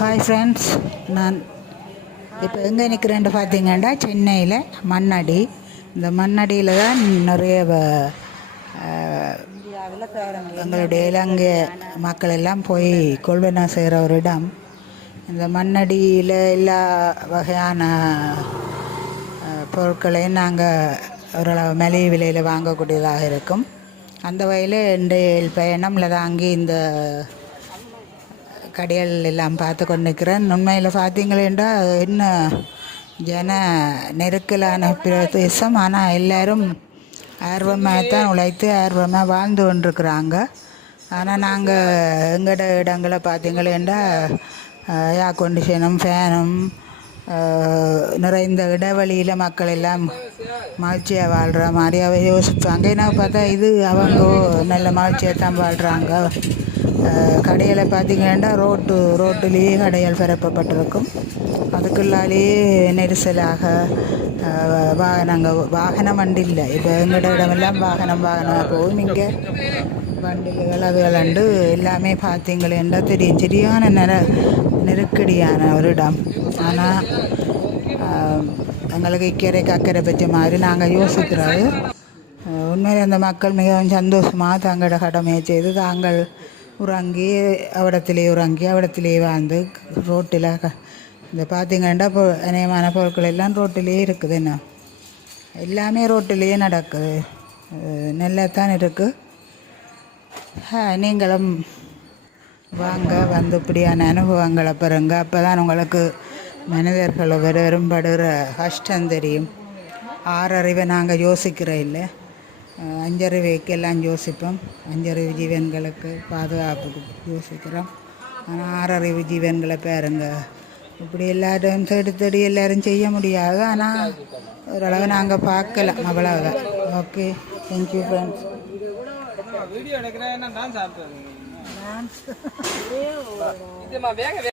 Hi friends, நான் இப்போ எங்கே நிற்கிறேன்னு பார்த்தீங்கன்னா சென்னையில் மண்ணடி. இந்த மண்ணடியில் தான் நிறைய எங்களுடைய இலங்கை மக்கள் எல்லாம் போய் கொள்வன செய்கிற ஒரு இடம். இந்த மண்ணடியில் எல்லா வகையான பொருட்களையும் நாங்கள் ஓரளவு மலிவு விலையில் வாங்கக்கூடியதாக இருக்கும். அந்த வகையில் இன்றைய பயணம்ல தாங்கி இந்த கடைகள் எல்லாம் பார்த்து கொண்டு நிற்கிறேன். உண்மையில் பார்த்தீங்களேண்டா என்ன ஜன நெருக்கலான பிரதேசம். ஆனால் எல்லோரும் ஆர்வமாக தான் உழைத்து ஆர்வமாக வாழ்ந்து கொண்டிருக்கிறாங்க. ஆனால் நாங்கள் எங்களோட இடங்களை பார்த்தீங்களேண்டா ஏர் கண்டிஷனும் ஃபேனும் நிறைந்த இடைவெளியில் மக்கள் எல்லாம் மகிழ்ச்சியாக வாழ்கிற மாதிரி அவை யோசிப்பாங்க. ஏன்னா பார்த்தா இது அவங்க நல்ல மகிழ்ச்சியாக தான் வாழ்கிறாங்க. கடையில் பார்த்திங்கன்னா ரோட்டுலேயே கடைகள் பரப்பப்பட்டிருக்கும். அதுக்குள்ளாலேயே நெரிசலாக வாகனம் வண்டி இல்லை. இப்போ எங்களோட இடமெல்லாம் வாகனமாக போகும். இங்கே வண்டிகள் அதுகளண்டு எல்லாமே பார்த்திங்களேண்டா தெரியும். சரியான நெருக்கடியான ஒரு இடம். ஆனால் எங்களுக்கு இக்கரைக்கு அக்கறை பற்றி மாதிரி நாங்கள் யோசிக்கிறது. உண்மையில் அந்த மக்கள் மிகவும் சந்தோஷமாக தங்களோட கடமையை செய்து தாங்கள் அவிடத்திலே வாழ்ந்து ரோட்டில் இந்த பார்த்திங்கன்னா இப்போ அநேகமான பொருட்கள் எல்லாம் ரோட்டிலே இருக்குது. என்ன எல்லாமே ரோட்டிலேயே நடக்குது. நல்லா தான் இருக்குது. நீங்களும் வாங்க, வந்து இப்படியான அனுபவங்களை பெறுங்க. அப்போ தான் உங்களுக்கு மனிதர்கள் வெறும்படுகிற கஷ்டம் தெரியும். ஆறறிவை நாங்கள் யோசிக்கிற இல்லை, அஞ்சறிவைக்கு எல்லாம் யோசிப்போம். அஞ்சறிவு ஜீவன்களுக்கு பாதுகாப்புக்கு யோசிக்கிறோம். ஆனால் ஆறறிவு ஜீவன்களை பாருங்க. இப்படி எல்லாரும் தேடி எல்லோரும் செய்ய முடியாது. ஆனால் ஓரளவு நாங்கள் பார்க்கலாம், அவ்வளவுதான். Okay, thank you friends. வீடியோ எடுக்கிறேன்.